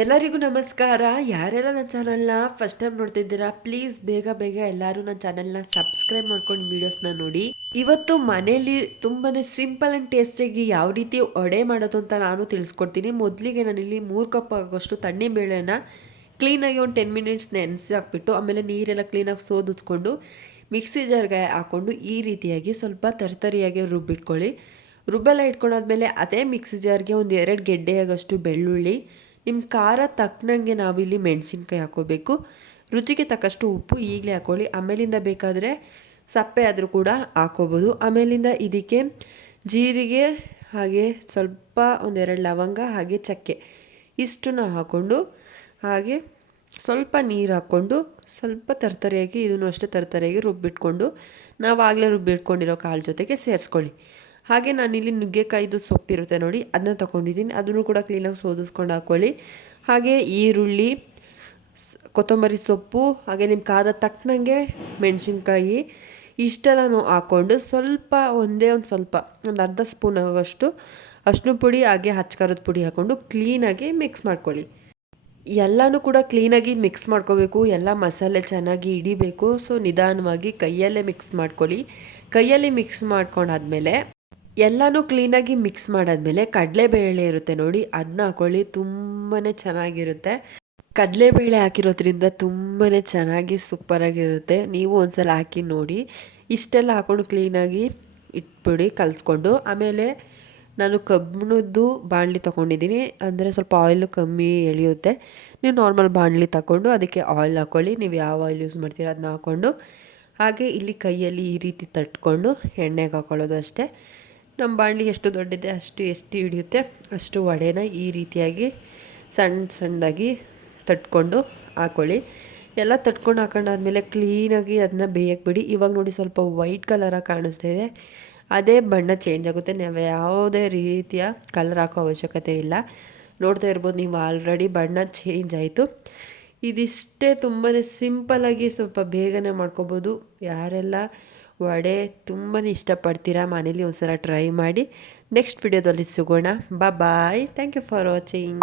ಎಲ್ಲರಿಗೂ ನಮಸ್ಕಾರ. ಯಾರೆಲ್ಲ ನನ್ನ ಚಾನಲ್ನ ಫಸ್ಟ್ ಟೈಮ್ ನೋಡ್ತಿದ್ದೀರಾ, ಪ್ಲೀಸ್ ಬೇಗ ಬೇಗ ಎಲ್ಲರೂ ನನ್ನ ಚಾನಲ್ನ ಸಬ್ಸ್ಕ್ರೈಬ್ ಮಾಡ್ಕೊಂಡು ವೀಡಿಯೋಸ್ನ ನೋಡಿ. ಇವತ್ತು ಮನೇಲಿ ತುಂಬಾ ಸಿಂಪಲ್ ಆ್ಯಂಡ್ ಟೇಸ್ಟಿಯಾಗಿ ಯಾವ ರೀತಿ ವಡೆ ಮಾಡೋದು ಅಂತ ನಾನು ತಿಳಿಸ್ಕೊಡ್ತೀನಿ. ಮೊದಲಿಗೆ ನಾನಿಲ್ಲಿ 3 ಕಪ್ ಆಗೋಷ್ಟು ತಣ್ಣಿ ಬೇಳೆನ ಕ್ಲೀನಾಗಿ ಒಂದು 10 ಮಿನಿಟ್ಸ್ ನೆನೆಸಿ ಹಾಕ್ಬಿಟ್ಟು ಆಮೇಲೆ ನೀರೆಲ್ಲ ಕ್ಲೀನಾಗಿ ಸೋದಿಸ್ಕೊಂಡು ಮಿಕ್ಸಿ ಜಾರ್ಗೆ ಹಾಕ್ಕೊಂಡು ಈ ರೀತಿಯಾಗಿ ಸ್ವಲ್ಪ ತರಿಯಾಗಿ ರುಬ್ಬಿಟ್ಕೊಳ್ಳಿ. ರುಬ್ಬೆಲ್ಲ ಇಟ್ಕೊಂಡಾದ್ಮೇಲೆ ಅದೇ ಮಿಕ್ಸಿ ಜಾರ್ಗೆ ಒಂದು 2 ಗೆಡ್ಡೆಯಾಗಷ್ಟು ಬೆಳ್ಳುಳ್ಳಿ, ನಿಮ್ಮ ಖಾರ ತಕ್ಕನಂಗೆ ನಾವಿಲ್ಲಿ ಮೆಣಸಿನ್ಕಾಯಿ ಹಾಕೋಬೇಕು. ರುಚಿಗೆ ತಕ್ಕಷ್ಟು ಉಪ್ಪು ಈಗಲೇ ಹಾಕ್ಕೊಳ್ಳಿ. ಆಮೇಲಿಂದ ಬೇಕಾದರೆ ಸಪ್ಪೆ ಆದರೂ ಕೂಡ ಹಾಕೋಬೋದು. ಆಮೇಲಿಂದ ಇದಕ್ಕೆ ಜೀರಿಗೆ ಹಾಗೆ ಸ್ವಲ್ಪ 1-2 ಲವಂಗ ಹಾಗೆ ಚಕ್ಕೆ ಇಷ್ಟನ್ನ ಹಾಕ್ಕೊಂಡು ಹಾಗೆ ಸ್ವಲ್ಪ ನೀರು ಹಾಕ್ಕೊಂಡು ಸ್ವಲ್ಪ ತರ್ತರಿಯಾಗಿ ಇದನ್ನು ಅಷ್ಟೇ ತರ್ತರಿಯಾಗಿ ರುಬ್ಬಿಟ್ಕೊಂಡು ನಾವು ಆಗಲೇ ರುಬ್ಬಿಟ್ಕೊಂಡಿರೋ ಕಾಳು ಜೊತೆಗೆ ಸೇರಿಸ್ಕೊಳ್ಳಿ. ಹಾಗೆ ನಾನಿಲ್ಲಿ ನುಗ್ಗೆಕಾಯಿದು ಸೊಪ್ಪಿರುತ್ತೆ ನೋಡಿ, ಅದನ್ನ ತೊಗೊಂಡಿದ್ದೀನಿ. ಅದನ್ನು ಕೂಡ ಕ್ಲೀನಾಗಿ ಸೋದಿಸ್ಕೊಂಡು ಹಾಕ್ಕೊಳ್ಳಿ. ಹಾಗೆ ಈರುಳ್ಳಿ, ಕೊತ್ತಂಬರಿ ಸೊಪ್ಪು, ಹಾಗೆ ನಿಮ್ಮ ಖಾರ ತಕ್ಕನಂಗೆ ಮೆಣಸಿನ್ಕಾಯಿ ಇಷ್ಟೆಲ್ಲನೂ ಹಾಕ್ಕೊಂಡು ಸ್ವಲ್ಪ ಒಂದು ಸ್ವಲ್ಪ ಒಂದು ಅರ್ಧ ಸ್ಪೂನ್ ಆಗೋಷ್ಟು ಅರಿಶಿನ ಪುಡಿ ಹಾಗೆ ಖಾರದ ಪುಡಿ ಹಾಕ್ಕೊಂಡು ಕ್ಲೀನಾಗಿ ಮಿಕ್ಸ್ ಮಾಡ್ಕೊಳ್ಳಿ. ಎಲ್ಲನೂ ಕೂಡ ಕ್ಲೀನಾಗಿ ಮಿಕ್ಸ್ ಮಾಡ್ಕೋಬೇಕು. ಎಲ್ಲ ಮಸಾಲೆ ಚೆನ್ನಾಗಿ ಹಿಡಿಬೇಕು. ಸೊ ನಿಧಾನವಾಗಿ ಕೈಯಲ್ಲೇ ಮಿಕ್ಸ್ ಮಾಡ್ಕೊಳ್ಳಿ. ಕೈಯಲ್ಲಿ ಮಿಕ್ಸ್ ಮಾಡ್ಕೊಂಡಾದ್ಮೇಲೆ ಎಲ್ಲನೂ ಕ್ಲೀನಾಗಿ ಮಿಕ್ಸ್ ಮಾಡಾದ್ಮೇಲೆ ಕಡಲೆಬೇಳೆ ಇರುತ್ತೆ ನೋಡಿ, ಅದನ್ನ ಹಾಕ್ಕೊಳ್ಳಿ. ತುಂಬಾ ಚೆನ್ನಾಗಿರುತ್ತೆ. ಕಡಲೆಬೇಳೆ ಹಾಕಿರೋದ್ರಿಂದ ತುಂಬಾ ಚೆನ್ನಾಗಿ ಸೂಪರಾಗಿರುತ್ತೆ. ನೀವು ಒಂದ್ಸಲ ಹಾಕಿ ನೋಡಿ. ಇಷ್ಟೆಲ್ಲ ಹಾಕ್ಕೊಂಡು ಕ್ಲೀನಾಗಿ ಇಟ್ಬಿಡಿ ಕಲಿಸ್ಕೊಂಡು. ಆಮೇಲೆ ನಾನು ಕಬ್ಬಿಣದ್ದು ಬಾಣಲಿ ತೊಗೊಂಡಿದ್ದೀನಿ, ಅಂದರೆ ಸ್ವಲ್ಪ ಆಯಿಲು ಕಮ್ಮಿ ಎಳೆಯುತ್ತೆ. ನೀವು ನಾರ್ಮಲ್ ಬಾಣಲಿ ತಗೊಂಡು ಅದಕ್ಕೆ ಆಯಿಲ್ ಹಾಕ್ಕೊಳ್ಳಿ. ನೀವು ಯಾವ ಆಯಿಲ್ ಯೂಸ್ ಮಾಡ್ತೀರ ಅದನ್ನ ಹಾಕ್ಕೊಂಡು ಹಾಗೆ ಇಲ್ಲಿ ಕೈಯಲ್ಲಿ ಈ ರೀತಿ ತಟ್ಕೊಂಡು ಎಣ್ಣೆಗೆ ಹಾಕ್ಕೊಳ್ಳೋದು ಅಷ್ಟೇ. ನಮ್ಮ ಬಾಣಲಿ ಎಷ್ಟು ದೊಡ್ಡಿದೆ ಎಷ್ಟು ಹಿಡಿಯುತ್ತೆ ಅಷ್ಟು ವಡೆನ ಈ ರೀತಿಯಾಗಿ ಸಣ್ಣದಾಗಿ ತಟ್ಕೊಂಡು ಹಾಕ್ಕೊಳ್ಳಿ. ಎಲ್ಲ ತಟ್ಕೊಂಡು ಹಾಕೊಂಡಾದ್ಮೇಲೆ ಕ್ಲೀನಾಗಿ ಅದನ್ನ ಬೇಯಕ್ಕೆ ಬಿಡಿ. ಇವಾಗ ನೋಡಿ ಸ್ವಲ್ಪ ವೈಟ್ ಕಲರಾಗಿ ಕಾಣಿಸ್ತಾ ಇದೆ. ಅದೇ ಬಣ್ಣ ಚೇಂಜ್ ಆಗುತ್ತೆ. ನಾವು ಯಾವುದೇ ರೀತಿಯ ಕಲರ್ ಹಾಕೋ ಅವಶ್ಯಕತೆ ಇಲ್ಲ. ನೋಡ್ತಾ ಇರ್ಬೋದು ನೀವು ಆಲ್ರೆಡಿ ಬಣ್ಣ ಚೇಂಜ್ ಆಯಿತು. ಇದಿಷ್ಟೇ, ತುಂಬಾ ಸಿಂಪಲ್ಲಾಗಿ ಸ್ವಲ್ಪ ಬೇಗನೆ ಮಾಡ್ಕೋಬೋದು. ಯಾರೆಲ್ಲ ವಡೆ ತುಂಬಾ ಇಷ್ಟಪಡ್ತೀರಾ ಮನೇಲಿ ಒಂದ್ಸಲ ಟ್ರೈ ಮಾಡಿ. ನೆಕ್ಸ್ಟ್ ವಿಡಿಯೋದಲ್ಲಿ ಸಿಗೋಣ. Bye. Thank you for watching.